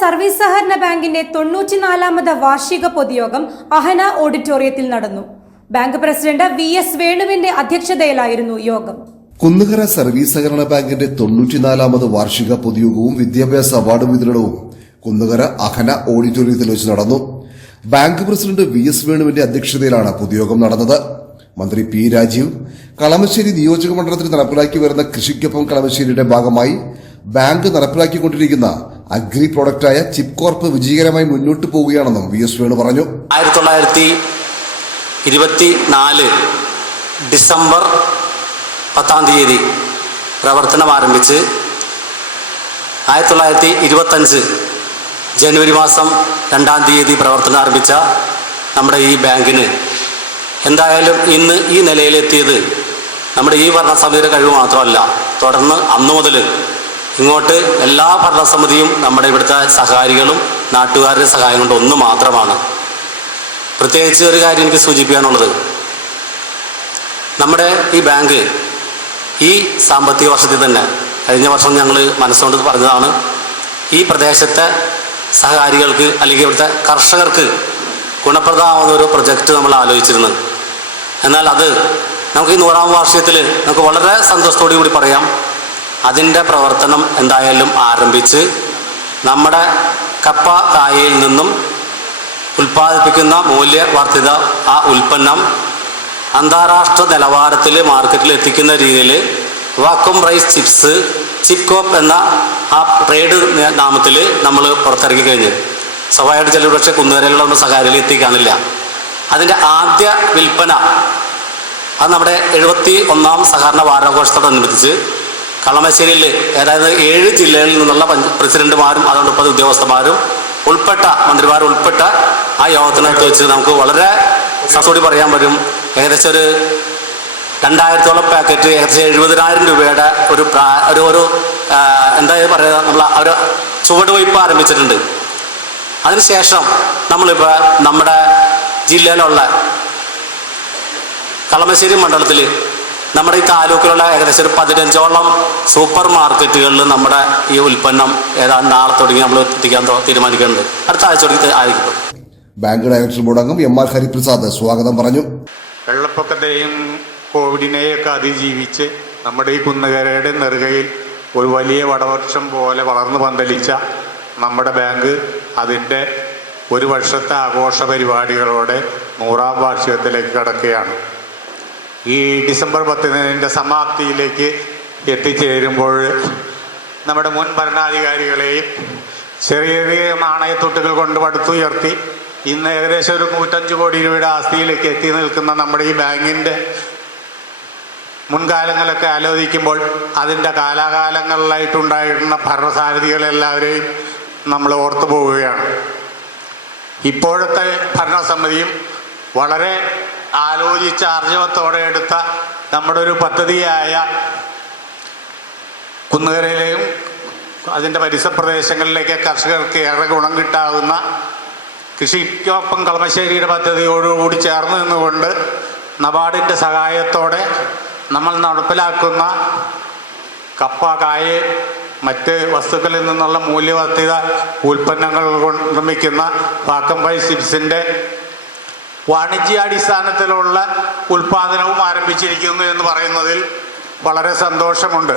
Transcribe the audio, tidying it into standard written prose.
Service സഹകരണ ബാങ്കിന്റെ 94ാമത് വാർഷിക പൊതുയോഗം അഹന ഓഡിറ്റോറിയത്തിൽ നടന്നു. ബാങ്ക് പ്രസിഡന്റ് VS വേണുവിന്റെ അധ്യക്ഷതയിലായിരുന്നു യോഗം. കുന്നുകര സർവീസ് സഹകരണ ബാങ്കിന്റെ 94ാമത് വാർഷിക പൊതുയോഗവും വിദ്യാഭ്യാസ അവാർഡ് വിതരണവും കുന്നുകര അഹന ഓഡിറ്റോറിയത്തിൽ വെച്ച് നടന്നു. ബാങ്ക് പ്രസിഡന്റ് VS വേണുവിന്റെ അധ്യക്ഷതയിലാണ് പൊതുയോഗം നടന്നത്. മന്ത്രി P രാജീവ് കളമശ്ശേരി നിയോജക മണ്ഡലത്തിൽ നടപ്പിലാക്കി വരുന്ന കൃഷിക്കൊപ്പം കളമശ്ശേരിയുടെ ഭാഗമായി ബാങ്ക് നടപ്പിലാക്കിക്കൊണ്ടിരിക്കുന്ന അഗ്രി പ്രോഡക്റ്റായ ചിപ്കോർപ്പ് വിജയകരമായി മുന്നോട്ട് പോവുകയാണെന്നും VS വേണു പറഞ്ഞു. 1924 ഡിസംബർ 10-ാം തീയതി പ്രവർത്തനം ആരംഭിച്ച് 1925 ജനുവരി മാസം 2-ാം തീയതി പ്രവർത്തനം ആരംഭിച്ച നമ്മുടെ ഈ ബാങ്കിന് എന്തായാലും ഇന്ന് ഈ നിലയിലെത്തിയത് നമ്മുടെ ഈ ഭരണസമിതിയുടെ കഴിവ് മാത്രമല്ല, തുടർന്ന് അന്നു മുതൽ ഇങ്ങോട്ട് എല്ലാ ഭരണസമിതിയും നമ്മുടെ ഇവിടുത്തെ സഹകാരികളും നാട്ടുകാരുടെ സഹായം കൊണ്ട് ഒന്ന് മാത്രമാണ്. പ്രത്യേകിച്ച് ഒരു കാര്യം എനിക്ക് സൂചിപ്പിക്കാനുള്ളത്, നമ്മുടെ ഈ ബാങ്ക് ഈ സാമ്പത്തിക വർഷത്തിൽ തന്നെ, കഴിഞ്ഞ വർഷം ഞങ്ങൾ മനസ്സുകൊണ്ട് പറഞ്ഞതാണ്, ഈ പ്രദേശത്തെ സഹകാരികൾക്ക് അല്ലെങ്കിൽ ഇവിടുത്തെ കർഷകർക്ക് ഗുണപ്രദമാവുന്ന ഒരു പ്രൊജക്റ്റ് നമ്മൾ ആലോചിച്ചിരുന്നത്. എന്നാൽ അത് നമുക്ക് ഈ 100ാം വാർഷികത്തിൽ നമുക്ക് വളരെ സന്തോഷത്തോടു കൂടി പറയാം, അതിൻ്റെ പ്രവർത്തനം എന്തായാലും ആരംഭിച്ച് നമ്മുടെ കപ്പ കായയിൽ നിന്നും ഉൽപ്പാദിപ്പിക്കുന്ന മൂല്യവർദ്ധിത ആ ഉൽപ്പന്നം അന്താരാഷ്ട്ര നിലവാരത്തിൽ മാർക്കറ്റിൽ എത്തിക്കുന്ന രീതിയിൽ വാക്വം റൈസ് ചിപ്സ് ചിപ്കോപ്പ് എന്ന ആ ട്രേഡ് നാമത്തിൽ നമ്മൾ പുറത്തിറക്കി കഴിഞ്ഞ് സ്വാഭാവികമായിട്ട് ചില പക്ഷേ കുന്നുകരയിലുള്ള സഹകാരിയിൽ എത്തിക്കാണില്ല. അതിൻ്റെ ആദ്യ വിൽപ്പന അത് നമ്മുടെ 71ാം സഹകരണ വാരാഘോഷത്തോടനുബന്ധിച്ച് കളമശ്ശേരിയിൽ അതായത് 7 ജില്ലകളിൽ നിന്നുള്ള പ്രസിഡന്റുമാരും അതുകൊണ്ട് 30 ഉദ്യോഗസ്ഥന്മാരും ഉൾപ്പെട്ട മന്ത്രിമാർ ഉൾപ്പെട്ട ആ യോഗത്തിനകത്ത് വെച്ച് നമുക്ക് വളരെ സന്തോഷത്തോടെ പറയാൻ പറ്റും, ഏകദേശം ഒരു 2000ഓളം പാക്കറ്റ് ഏകദേശം 70,000 രൂപയുടെ ഒരു എന്താ പറയുക നമ്മൾ ഒരു ചുവടുവയ്പ് ആരംഭിച്ചിട്ടുണ്ട്. അതിനുശേഷം നമ്മളിപ്പോൾ നമ്മുടെ ജില്ലയിലുള്ള കളമശ്ശേരി മണ്ഡലത്തിൽ നമ്മുടെ ഈ താലൂക്കിലുള്ള ഏകദേശം ഒരു 15ഓളം സൂപ്പർ മാർക്കറ്റുകളിൽ നമ്മുടെ ഈ ഉൽപ്പന്നം ഏതാണ്ട് നാളെ തുടങ്ങി നമ്മൾ എത്തിക്കാൻ തീരുമാനിക്കുന്നുണ്ട്. അടുത്ത ആഴ്ച ആയിരിക്കും. ബാങ്ക് ഡയറക്ടർ ബോർഡ് അംഗം MR ഹരിപ്രസാദ് സ്വാഗതം പറഞ്ഞു. വെള്ളപ്പൊക്കത്തെയും കോവിഡിനെയൊക്കെ അതിജീവിച്ച് നമ്മുടെ ഈ കുന്നുകരയുടെ നെറുകയിൽ ഒരു വലിയ വടവൃക്ഷം പോലെ വളർന്നു പന്തലിച്ച നമ്മുടെ ബാങ്ക് അതിൻ്റെ ഒരു വർഷത്തെ ആഘോഷ പരിപാടികളോടെ 100ാം വാർഷികത്തിലേക്ക് കടക്കുകയാണ്. ഈ ഡിസംബർ 10-ന്റെ സമാപ്തിയിലേക്ക് എത്തിച്ചേരുമ്പോൾ നമ്മുടെ മുൻ ഭരണാധികാരികളെയും ചെറിയ ചെറിയ നാണയത്തൊട്ടുകൾ കൊണ്ട് പടുത്തുയർത്തി ഇന്ന് ഏകദേശം ഒരു 105 കോടി രൂപയുടെ ആസ്തിയിലേക്ക് എത്തി നിൽക്കുന്ന നമ്മുടെ ഈ ബാങ്കിൻ്റെ മുൻകാലങ്ങളൊക്കെ ആലോചിക്കുമ്പോൾ അതിൻ്റെ കാലാകാലങ്ങളിലായിട്ടുണ്ടായിരുന്ന ഭരണസാരഥികളെല്ലാവരെയും നമ്മൾ ഓർത്തു പോവുകയാണ്. ഇപ്പോഴത്തെ ഭരണസമിതിയും വളരെ ആലോചിച്ച് ആർജവത്തോടെ എടുത്ത നമ്മുടെ ഒരു പദ്ധതിയായ കുന്നുകരയിലെയും അതിൻ്റെ പരിസര പ്രദേശങ്ങളിലേക്ക് കർഷകർക്ക് ഏറെ ഗുണം കിട്ടാവുന്ന കൃഷിക്കൊപ്പം കളമശ്ശേരിയുടെ പദ്ധതിയോടുകൂടി ചേർന്ന് നിന്നുകൊണ്ട് നബാർഡിൻ്റെ സഹായത്തോടെ നമ്മൾ നടപ്പിലാക്കുന്ന കപ്പ കായ മറ്റ് വസ്തുക്കളിൽ നിന്നുള്ള മൂല്യവർദ്ധിത ഉൽപ്പന്നങ്ങൾ കൊണ്ട് നിർമ്മിക്കുന്ന വാക്വം റൈസ് ചിപ്സിൻ്റെ വാണിജ്യാടിസ്ഥാനത്തിലുള്ള ഉൽപ്പാദനവും ആരംഭിച്ചിരിക്കുന്നു എന്ന് പറയുന്നതിൽ വളരെ സന്തോഷമുണ്ട്.